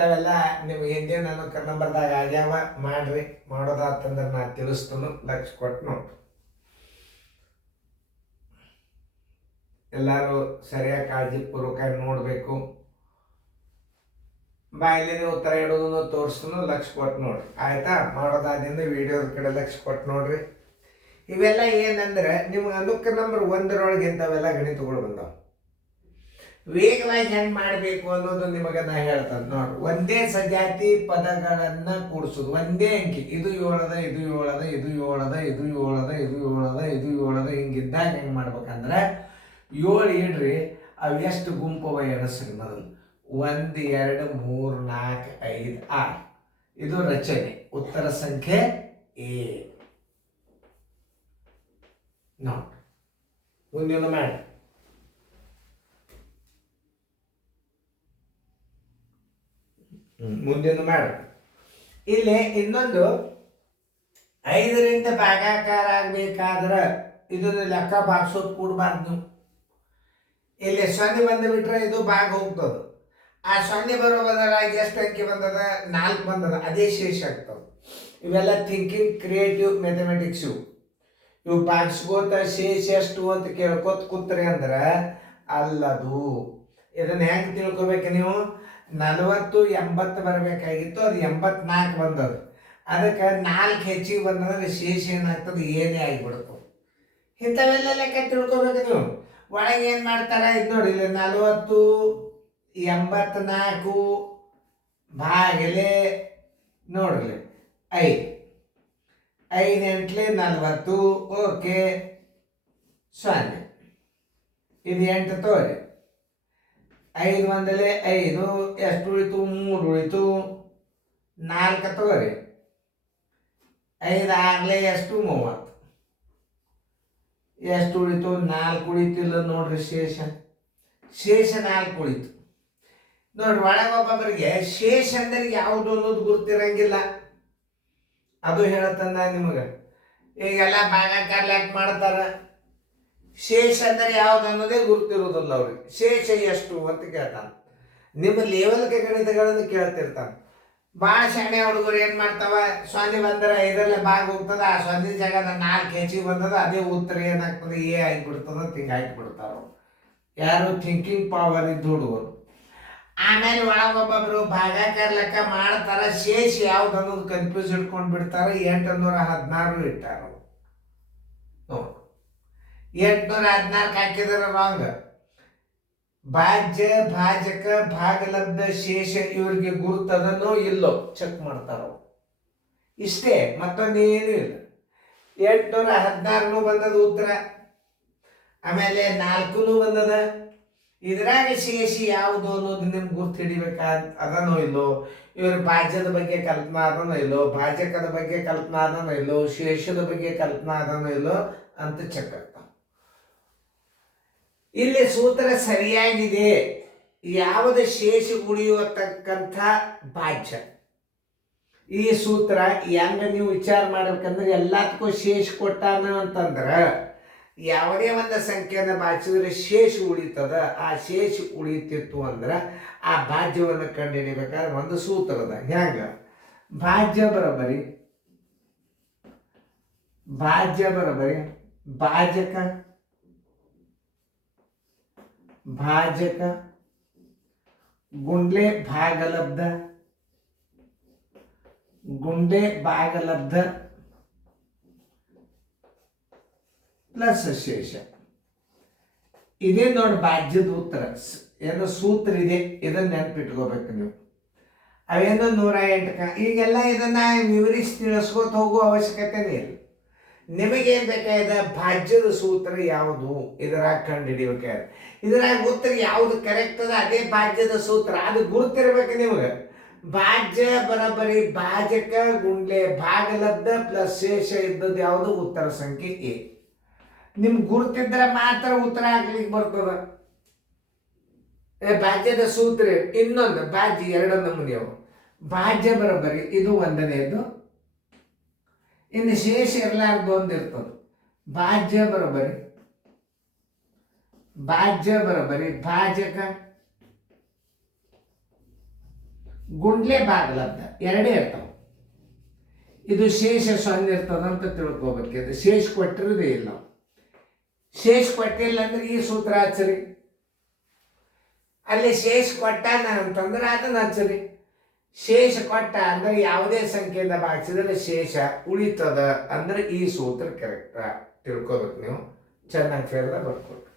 ಇಂಥವೆಲ್ಲ ನಿಮ್ಗೆ ಹಿಂದಿನ ನನ್ನ ನಂಬರ್ದಾಗ ಆಗ್ಯಾವ ಮಾಡ್ರಿ. ಮಾಡೋದಾತಂದ್ರೆ ನಾ ತಿಳಿಸ್ತನು, ಲಕ್ಷ ಕೊಟ್ಟು ನೋಡ್ರಿ. ಎಲ್ಲರೂ ಸರಿಯಾಗಿ ಕಾಳಜಿಪೂರ್ವಕ ನೋಡಬೇಕು. ಬಾಯಿಲಿಂದ ಉತ್ತರ ಇಡೋದನ್ನು ತೋರಿಸ್ತನು, ಲಕ್ಷ ಕೊಟ್ಟು ನೋಡ್ರಿ. ಆಯ್ತಾ? ಮಾಡೋದಾದಿಂದ ವಿಡಿಯೋದ ಕಡೆ ಲಕ್ಷ ಕೊಟ್ಟು ನೋಡ್ರಿ. ಇವೆಲ್ಲ ಏನಂದ್ರೆ ನಿಮ್ಗೆ ಅನುಕ್ಕ ನಂಬರ್ 1 ಇಂಥವೆಲ್ಲ ಗಣಿತಗಳು ಬಂದಾವ. ವೇಗವಾಗಿ ಹೆಂಗೆ ಮಾಡಬೇಕು ಅನ್ನೋದು ನಿಮಗೆ ನಾ ಹೇಳ್ತಾನೆ ನೋಡ್ರಿ. ಒಂದೇ ಸಜಾತಿ ಪದಗಳನ್ನು ಕೂಡಿಸೋದು, ಒಂದೇ ಅಂಕಿ. ಇದು 7 ಇದು 7 ಇದು 7 ಇದು 7 ಇದು 7 ಇದು 7 ಹಿಂಗಿದ್ದಾಗ ಹೆಂಗೆ ಮಾಡ್ಬೇಕಂದ್ರೆ 7 ಇಡ್ರಿ. ಅವು ಎಷ್ಟು ಗುಂಪವ ಎಣಿಸ್ರಿ ಮೊದಲು. 1 2 3 4 5 6. ಇದು ರಚನೆ. ಉತ್ತರ ಸಂಖ್ಯೆ ಎ. ನೋಡಿ ಮುಂದಿನ ಮಾಡಿ. ಮುಂದಿನ ಮಾಡಿ. ಇಲ್ಲಿ ಇನ್ನೊಂದು 5ರಿಂದ ಭಾಗಾಕಾರ ಆಗ್ಬೇಕಾದ್ರೆ ಇದನ್ನ ಲೆಕ್ಕ ಬಾಗ್ಸೋದು ಕೂಡಬಾರ್ದು ನೀವು. ಇಲ್ಲಿ 0 ಬಂದುಬಿಟ್ರೆ ಇದು ಭಾಗ ಹೋಗ್ತದೆ. ಆ 0 ಬರೋ ಬದಲಾಗಿ ಎಷ್ಟು ಅಂಕಿ ಬಂದದ? 4 ಬಂದದ. ಅದೇ ಶೇಷ ಆಗ್ತದೆ. ಇವೆಲ್ಲ ಥಿಂಕಿಂಗ್ ಕ್ರಿಯೇಟಿವ್ ಮ್ಯಾಥಮೆಟಿಕ್ಸ್. ಇವು ಭಾಗಿಸ್ಕೋತ ಶೇಷ ಎಷ್ಟು ಅಂತ ಕೇಳ್ಕೊತ ಕೂತ್ರಿ ಅಂದ್ರೆ ಅಲ್ಲದು. ಇದನ್ನ ಹೆಂಗೆ ತಿಳ್ಕೊಬೇಕು ನೀವು? 40 80 ಬರಬೇಕಾಗಿತ್ತು, ಅದು 84 ಬಂದದು. ಅದಕ್ಕೆ 4 ಹೆಚ್ಚಿಗೆ ಬಂದ್ರೆ ಶೇಷ ಏನಾಗ್ತದೆ? ಏನೇ ಆಗಿಬಿಡ್ತದೆ. ಇಂಥವೆಲ್ಲ ಲೆಕ್ಕ ತಿಳ್ಕೊಬೇಕು ನೀವು. ಒಳಗೆ ಏನು ಮಾಡ್ತಾರೆ? ಇದು ನೋಡಿ, ಇಲ್ಲಿ 40 84 ಭಾಗಲೆ ನೋಡ್ರಿ 5. 5 ಎಂಟ್ಲೆ 40. ಓಕೆ, 0. ಇದು 8 ತೋರಿ. 5 ಒಂದಲೆ 5. ಎಷ್ಟು ಉಳಿತು? 3 ಉಳಿತು. 4 ತೋರಿ. 5 6ಲೆ ಎಷ್ಟು? 30. ಎಷ್ಟು ಉಳಿತು? 4 ಉಳಿತಿಲ್ಲ ನೋಡ್ರಿ. ಶೇಷ 4 ಉಳಿತು ನೋಡ್ರಿ. ಒಳಗೊಬ್ಬೊಬ್ಬರಿಗೆ ಶೇಷ ಅಂದ್ರೆ ಯಾವುದು ಅನ್ನೋದು ಗುರ್ತಿರಂಗಿಲ್ಲ. ಅದು ಹೇಳತ್ತಂದ ನಿಮಗೆ. ಈಗೆಲ್ಲ ಭಾಗಾಕಾರ ಲೆಕ್ಕ ಮಾಡ್ತಾರ. ಶೇಷ ಅಂದ್ರೆ ಯಾವ್ದು ಅನ್ನೋದೇ ಗುರ್ತಿರೋದಿಲ್ಲ ಅವ್ರಿಗೆ. ಶೇಷ ಎಷ್ಟು ಅಂತ ಕೇಳ್ತಾನೆ. ನಿಮ್ಮ ಲೆವೆಲ್ಗೆ ಗಣಿತಗಳನ್ನು ಕೇಳ್ತಿರ್ತಾನೆ. ಭಾಳ ಶಾಣೆ ಹುಡುಗರು ಏನು ಮಾಡ್ತಾವ? 0 ಬಂದರೆ 5ರಲ್ಲೇ ಭಾಗ ಹೋಗ್ತದೆ. ಆ 0 ಜಾಗದ 4 ಹೆಚ್ಚಿಗೆ ಬಂದದ. ಅದೇ ಉತ್ತರ ಏನಾಗ್ತದೆ? ಎ ಆಗಿಬಿಡ್ತದೆ ಅಂತ ಹಿಂಗೆ ಹಾಕಿಬಿಡ್ತಾರ. ಯಾರು ಥಿಂಕಿಂಗ್ ಪವರ್ ಇದ್ದು ಹುಡುಗರು. ಆಮೇಲೆ ಒಳಗೊಬ್ಬೊಬ್ರು ಭಾಗಾಕಾರ ಲೆಕ್ಕ ಮಾಡ್ತಾರ. ಶೇಷ ಯಾವ್ದು ಅನ್ನೋದು ಕನ್ಫ್ಯೂಸ್ ಇಟ್ಕೊಂಡು ಬಿಡ್ತಾರೆ. 816 ಇಟ್ಟಾರ. ನೋಡಿ, 814 ಹಾಕಿದ್ರೆ ರಾಂಗ್. ಭಾಜ್ಯ, ಭಾಜಕ, ಭಾಗಲಬ್ಧ, ಶೇಷ ಇವ್ರಿಗೆ ಗುರುತದನೋ ಇಲ್ಲೋ ಚೆಕ್ ಮಾಡ್ತಾರ. ಇಷ್ಟೇ, ಮತ್ತೊಂದೇನು ಇಲ್ಲ. 816 ಬಂದದ ಉತ್ತರ. ಆಮೇಲೆ 4 ಬಂದದ. ಇದ್ರಾಗ ಶೇಷ ಯಾವುದು ಅನ್ನೋದು ನಿಮ್ಗೆ ಗುರ್ತು ಹಿಡಿಬೇಕಾದ ಅದನೋ ಇಲ್ಲೋ. ಇವ್ರ ಭಾಜ್ಯದ ಬಗ್ಗೆ ಕಲ್ಪನಾ ಅದನೋ ಇಲ್ಲೋ, ಭಾಜಕದ ಬಗ್ಗೆ ಕಲ್ಪನಾ ಅದನೋ ಇಲ್ಲೋ, ಶೇಷದ ಬಗ್ಗೆ ಕಲ್ಪನಾ ಅದನೋ ಇಲ್ಲೋ ಅಂತ ಚೆಕ್ ಆಗ್ತಾವ. ಇಲ್ಲಿ ಸೂತ್ರ ಸರಿಯಾಗಿದೆ. ಯಾವುದೇ ಶೇಷ ಉಳಿಯತಕ್ಕಂಥ ಭಾಜ್ಯ. ಈ ಸೂತ್ರ ಹೆಂಗ ನೀವು ವಿಚಾರ ಮಾಡ್ಬೇಕಂದ್ರೆ ಎಲ್ಲದಕ್ಕೂ ಶೇಷ ಕೊಟ್ಟಾನ ಅಂತಂದ್ರೆ ಯಾವುದೇ ಒಂದು ಸಂಖ್ಯೆಯನ್ನು ಭಾಗಿಸಿದ್ರೆ ಶೇಷ ಉಳಿತದ. ಆ ಶೇಷ ಉಳಿತಿತ್ತು ಅಂದ್ರೆ ಆ ಭಾಜ್ಯವನ್ನು ಕಂಡುಹಿಡಿಬೇಕಾದ್ರೆ ಒಂದು ಸೂತ್ರದ ಹೆಂಗ? ಭಾಜ್ಯ ಬರೋಬರಿ ಭಾಜಕ ಗುಂಡ್ಲೆ ಭಾಗಲಬ್ಧ ಪ್ಲಸ್ ಶೇಷ. ಇದೇ ನೋಡಿ ಭಾಜ್ಯದ ಉತ್ತರ. ಏನೋ ಸೂತ್ರ ಇದೆ, ಇದನ್ನ ನೆನಪಿಟ್ಕೋಬೇಕು ನೀವು. ಅವೇನೋ 108. ಈಗೆಲ್ಲ ಇದನ್ನ ವಿವರಿಸಿ ತಿಳಿಸ್ಕೋತ ಹೋಗುವ ಅವಶ್ಯಕತೆನೇ ಇಲ್ಲ. ನಿಮಗೇನು ಬೇಕಾಗಿದೆ? ಭಾಜ್ಯದ ಸೂತ್ರ ಯಾವುದು ಇದರಾಗ ಕಂಡು ಹಿಡಿಬೇಕಾದ್ರೆ ಇದರಾಗ ಉತ್ತರ ಯಾವುದು ಕರೆಕ್ಟ್ ಅದ ಅದೇ ಭಾಜ್ಯದ ಸೂತ್ರ. ಅದು ಗುರುತಿರ್ಬೇಕು ನಿಮಗೆ. ಭಾಜ್ಯ ಬರೋಬ್ಬರಿ ಭಾಜಕ ಗುಂಡ್ಲೆ ಭಾಗಲಬ್ಧ ಪ್ಲಸ್ ಶೇಷ ಇದ್ದದ್ದು ಯಾವುದು? ಉತ್ತರ ಸಂಖ್ಯೆ ಎ. ನಿಮ್ಗೆ ಗುರುತಿದ್ರೆ ಮಾತ್ರ ಉತ್ತರ ಆಗ್ಲಿಕ್ಕೆ ಬರ್ತದ. ಭಾಜ್ಯದ ಸೂತ್ರ ಇನ್ನೊಂದು ಭಾಜ್ಯ 2 ನಮೂನೆಯವು. ಭಾಜ್ಯ ಬರೋಬ್ಬರಿ ಇದು 1ನೇದು. ಇನ್ನು ಶೇಷ ಇರಲಾರ್ದು ಒಂದಿರ್ತದೆ. ಭಾಜ್ಯ ಬರೋಬ್ಬರಿ ಭಾಜಕ ಗುಂಡ್ಲೆ ಬಾಗ್ಲಬ್ದ ಎರಡೇ ಇರ್ತಾವ. ಇದು ಶೇಷ ಸೊನ್ನೆ ಇರ್ತದಂತ ತಿಳ್ಕೊಬೇಕಿದೆ. ಶೇಷ ಕೊಟ್ಟಿರೋದೇ ಇಲ್ಲ. ಶೇಷ ಕೊಟ್ಟಿಲ್ಲ ಅಂದ್ರೆ ಈ ಸೂತ್ರ ಹಚ್ಚರಿ. ಅಲ್ಲಿ ಶೇಷ ಕೊಟ್ಟಾನ ಅಂತಂದ್ರೆ ಅದನ್ನ ಹಚ್ಚರಿ. ಶೇಷ ಕೊಟ್ಟ ಅಂದ್ರೆ ಯಾವುದೇ ಸಂಖ್ಯೆಯಿಂದ ಭಾಗಿಸಿದ್ರೆ ಶೇಷ ಉಳಿತದ ಅಂದ್ರೆ ಈ ಸೂತ್ರ ಕರೆಕ್ಟ್ ತಿಳ್ಕೊಬೇಕು. ನೀವು ಚೆನ್ನಾಗಿ ಫೇರ್ದ ಬರ್ಕೊಡ್ರಿ.